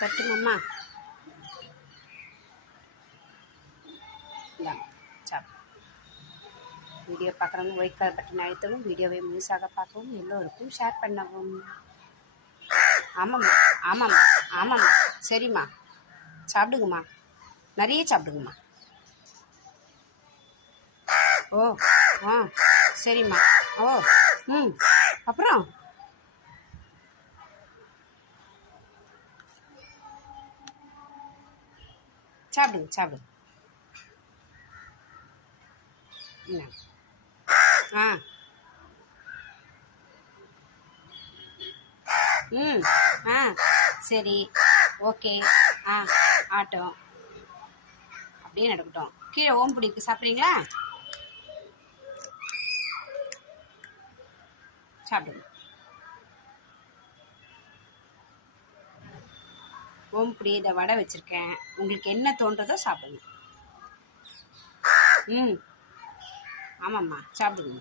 தட்டுங்கம்மா. இந்தாங்க சாப்பிடு வீடியோ பார்க்குறவங்க ஒயிட் கலர் பட்டன் அழுத்தவும் வீடியோவை முழுசாக பார்க்கவும் எல்லோருக்கும் ஷேர் பண்ணவும். ஆமாம்மா ஆமாம்மா ஆமாம்மா. சரிம்மா. சாப்பிடுங்கம்மா. நிறைய சாப்பிடுங்கம்மா. ஓ ஆ சரிம்மா. ஓ ம் அப்புறம்? சாப்பிடுங்க சாப்பிடுங்க இந்தாங்க. ஆ ம் ஆ சரி ஓகே ஆ ஆட்டோம் அப்படியே நடக்கட்டும். கீழே ஓம் பிடிக்கு சாப்பிட்றீங்களா? சாப்பிடுங்க. ஓம் பிடி இதை வடை வச்சுருக்கேன். உங்களுக்கு என்ன தோன்றதோ சாப்பிடுங்க. ம். ஆமாம்மா சாப்பிடுங்க.